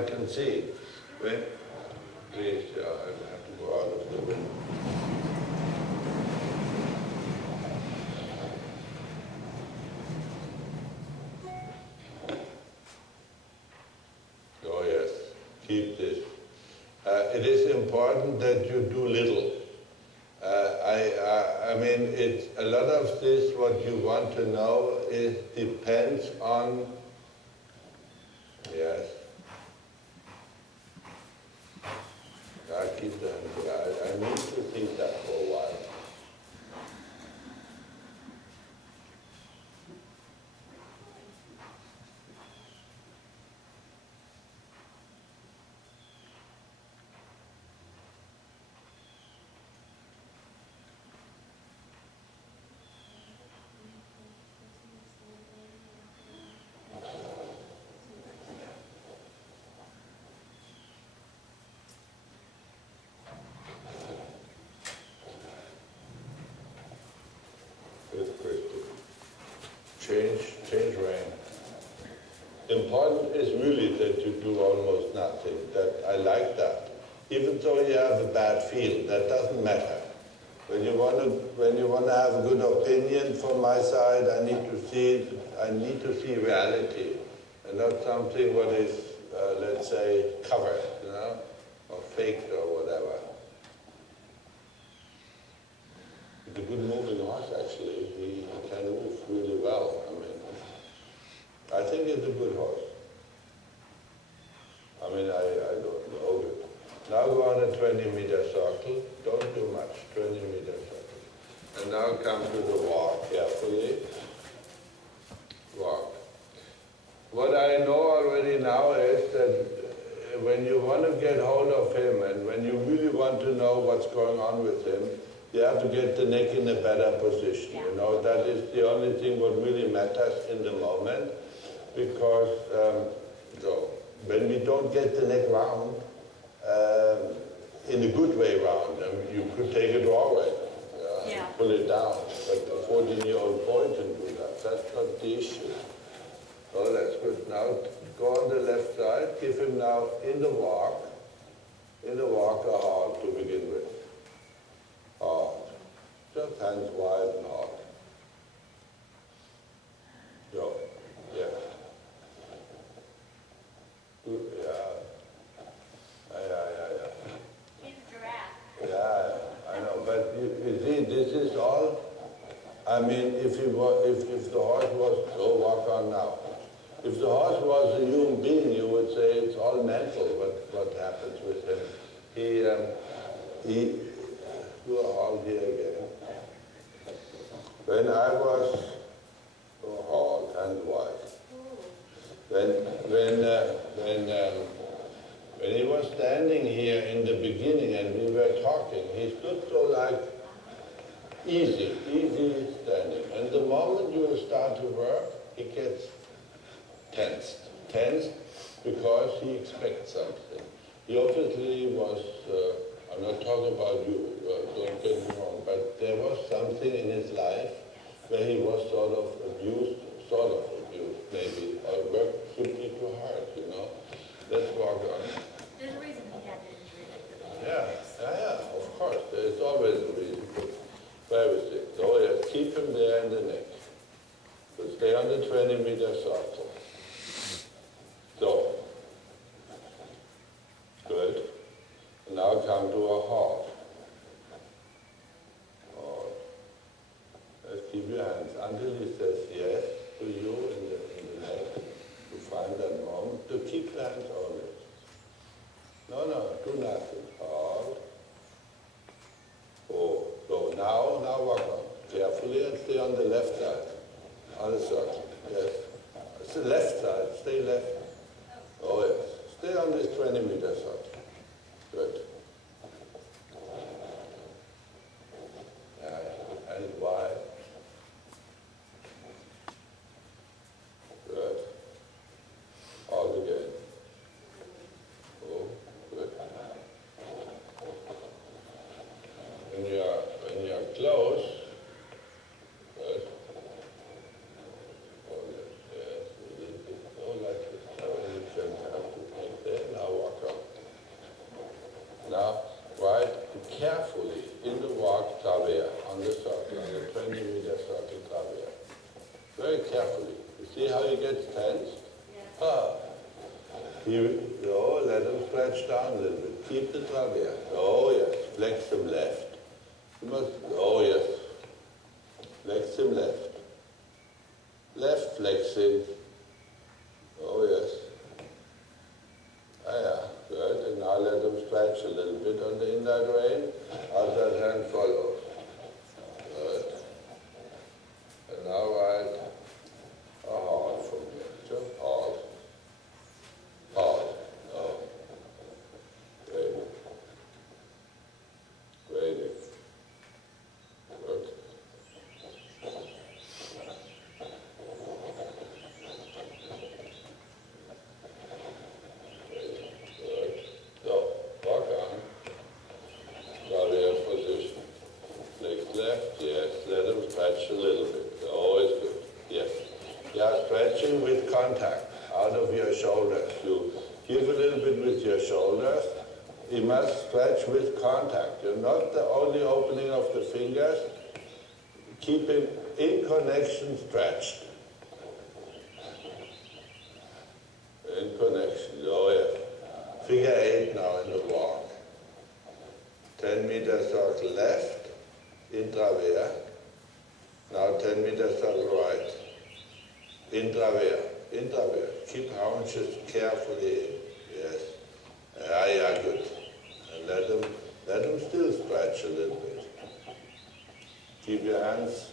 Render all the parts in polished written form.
I can see. Please, I have to go out of the window. Oh yes, keep this. It is important that you do little. I mean, a lot of this, what you want to know, depends on, yes. I keep that. I need to think that for a while. Change rein. Important is really that you do almost nothing. That I like that. Even though you have a bad feel, that doesn't matter. When you want to have a good opinion from my side, I need to see reality, and not something what is, let's say, covered, you know, or faked or whatever. It's a good moving horse, actually. He can move really well. I mean, I think it's a good horse. I mean, I don't know it. Now go on a 20-meter circle. Don't do much. 20-meter circle. And now come to the walk carefully. Walk. What I know already now is that when you want to get hold of him and when you really want to know what's going on with him, you have to get the neck in a better position. You know, that is the only thing what really matters in the moment, because so when we don't get the neck round, in a good way round, you could take it away, pull it down, but a 14-year-old boy can do that. That's not the issue. Oh, that's good. Now go on the left side, give him now in the walk a halt to begin with. Halt. Just hands wide and halt. Go. Yeah. Good. Yeah. He's a giraffe. Yeah, I know. But you see, this is all. I mean, if the horse was, walk on now. If the horse was a human being, you would say it's all mental. What happens with him? He do a halt here again. When I was halt and wide. When he was standing here in the beginning and we were talking, he stood so like easy standing. And the moment you start to work, he gets tensed because he expects something. He obviously was, I'm not talking about you, don't get me wrong, but there was something in his life where he was sort of abused, maybe, or worked simply too hard, you know. Let's walk on. There's a reason he had the injury. Yeah, of course. There's always a reason for everything. So yes, keep him there in the neck. So stay on the 20-meter circle. So, good. Now come to a halt. Halt. Let's keep your hands until he says yes to you in the neck, to find that moment, to keep the hands always. No, do nothing. Halt. Oh, so now walk on. Carefully and stay on the left side. On the circle, yes. It's the left side, stay left. Oh yes, stay on this 20-meter circle. Good. And wide. Good. All again. Oh, good. When you're close, good. Oh yes, oh like this. Now you can have to take there. Oh, let them stretch down a little bit. Keep the travers. Oh, yes. Flex them left. You must, oh, yes. Flex him left. Left flexing. Oh, yes. Ah, yeah. Good. And now let them stretch a little bit on the inside rein. Outside hand follows. Good. And now right. A halt from here. Just halt. Halt. Oh. Waiting. Waiting. Good. A little bit, always good, yes. Yeah, stretching with contact out of your shoulders. You give a little bit with your shoulders. You must stretch with contact. You're not the only opening of the fingers. Keep it in connection stretched. In connection, oh yeah. Figure 8 now in the walk. 10-meter circle left, in travers. Now 10 meters circle right. In travers, in travers. Keep haunches carefully in. Yes. Yeah, good. And let them still stretch a little bit. Keep your hands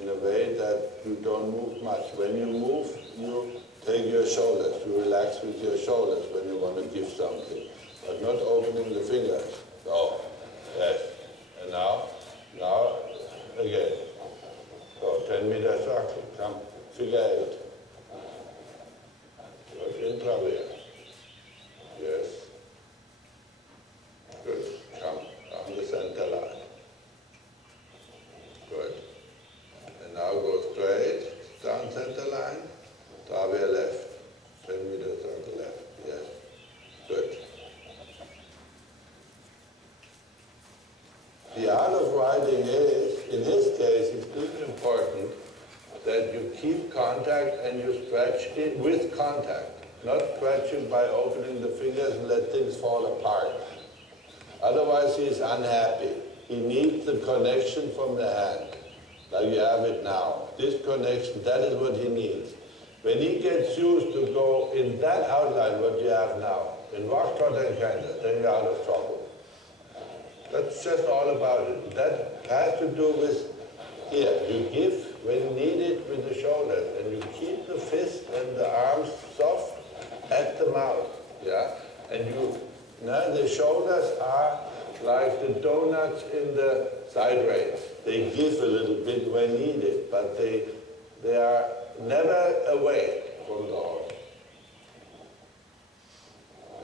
in a way that you don't move much. When you move, you take your shoulders. You relax with your shoulders when you want to give something, but not opening the fingers. Oh, yes. And now again. So 10-meter circle, come, figure 8. Good, in travers. Yes. Good, come, down the center line. Good. And now go straight, down center line, travers left. 10-meter circle left, yes. Good. The art of riding is, in his case, extremely important that you keep contact and you stretch it with contact, not stretching by opening the fingers and let things fall apart. Otherwise he is unhappy. He needs the connection from the hand, like you have it now. This connection, that is what he needs. When he gets used to go in that outline, what you have now, in walk, trot and canter, then you're out of trouble. That's just all about it. That has to do with, here, you give when you need it with the shoulders, and you keep the fist and the arms soft at the mouth, yeah? And now the shoulders are like the donuts in the side reins. They give a little bit when needed, but they are never away from the horse.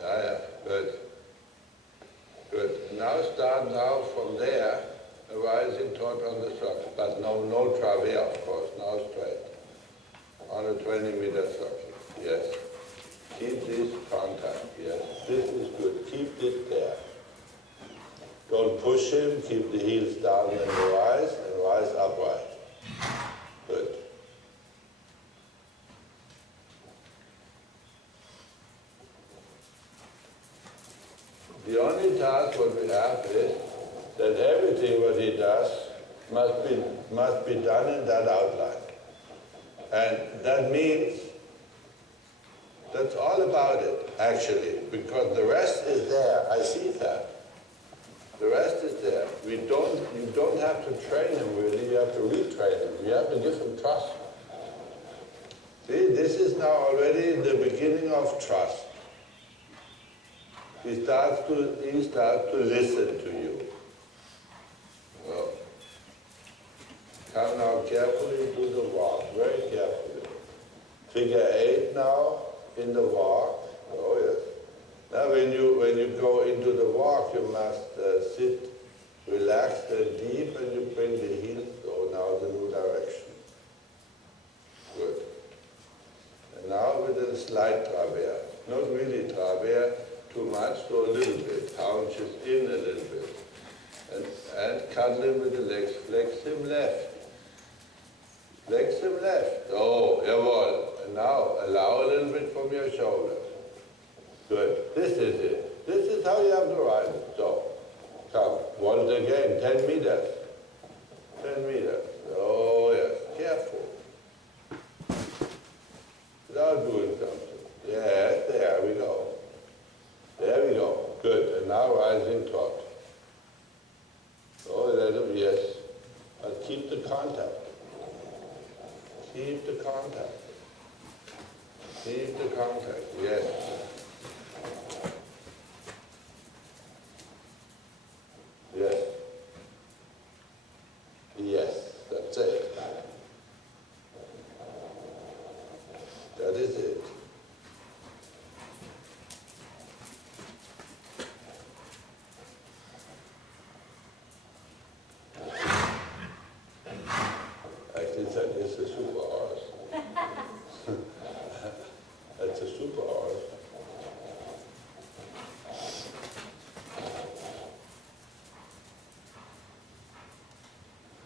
Yeah, good. Good. Now start now from there, rising taut on the circle, but no travers, of course, now straight. On a 20-meter circle, yes. Keep this contact, yes. This is good. Keep it there. Don't push him, keep the heels down and rise upright. Good. The only task what we have is that everything what he does must be done in that outline. And that means that's all about it, actually, because the rest is there. I see that. The rest is there. You don't have to train him really, you have to retrain him. You have to give him trust. See, this is now already the beginning of trust. He starts to listen to you. Well, come now carefully to the walk, very carefully. Figure 8 now in the walk. Oh yes. Now when you go into the walk, you must sit relaxed and deep, and you bring the heels now the new direction. Good. And now with a slight travers, not really travers too much, so a little bit, haunches in a little bit. And cuddle him with the legs, flex him left. Flex him left. Oh, jawohl. And now allow a little bit from your shoulder. is it. This is how you have to ride it. So, come, once again, 10 meters. 10 meters. Oh, yes, careful. Without doing something. Yes, there we go. There we go. Good. And now rising trot. Oh, let him, yes. But keep the contact. Keep the contact. Keep the contact. Yes. Yes. Yes. That's it. That is it. Actually, that is a super horse. That's a super horse.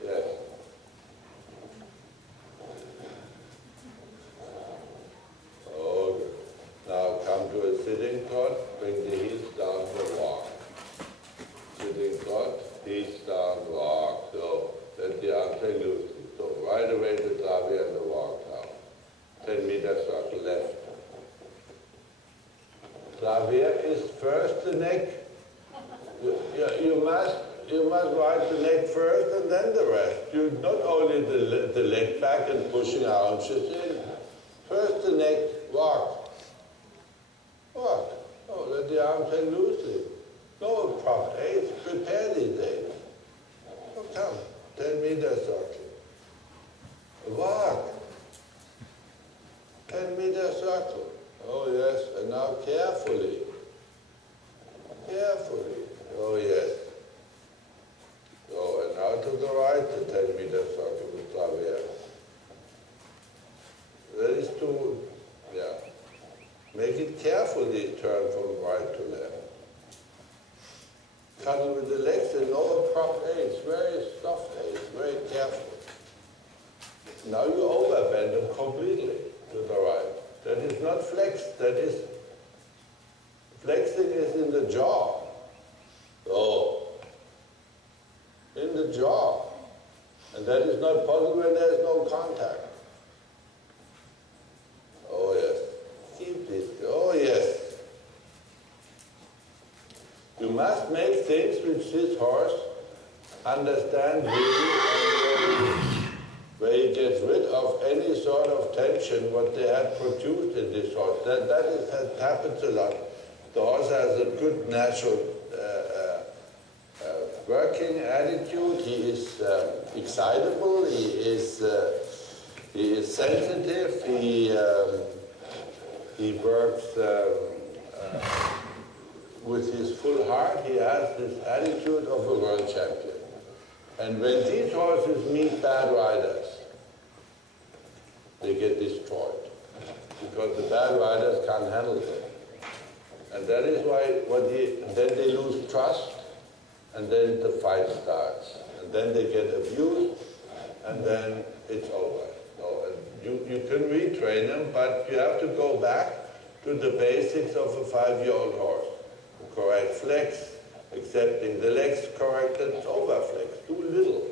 Yes. Oh, good. Now come to a sitting trot, bring the heels down to walk. Sitting trot, heels down, walk. So, let the arms hang loosely. So, right away the travier and the walk now. 10 meter circle left. Travier is first the neck. You must ride the neck first and then the rest. You not only the leg back and pushing arms in. First the neck, walk. Walk. Oh, let the arms hang loosely. No prop aids, prepare these aids. Oh, come, 10 meter circle. Walk. 10 meter circle. Oh yes, and now carefully. Carefully. Oh yes. Oh, and now to the right, the 10 meter circle with travier. That is to, yeah. Make it carefully turn from right to left. Cutting with the legs and no prop aids, very soft aids, very careful. Now you overbend them completely to the right. That is not flexed, that is, flexing is in the jaw. Oh, in the jaw. And that is not possible when there is no contact. Oh yes, keep this, oh yes. You must make things which this horse understands really, where he gets rid of any sort of tension what they had produced in this horse. That happens a lot. The horse has a good natural working attitude. He is excitable. He is sensitive. He works with his full heart. He has this attitude of a world champion. And when these horses meet bad riders, they get destroyed because the bad riders can't handle them. And that is why then they lose trust, and then the fight starts. And then they get abused, and then it's over. So, you can retrain them, but you have to go back to the basics of a 5-year-old horse. The correct flex, accepting the legs correct, and overflex, too little.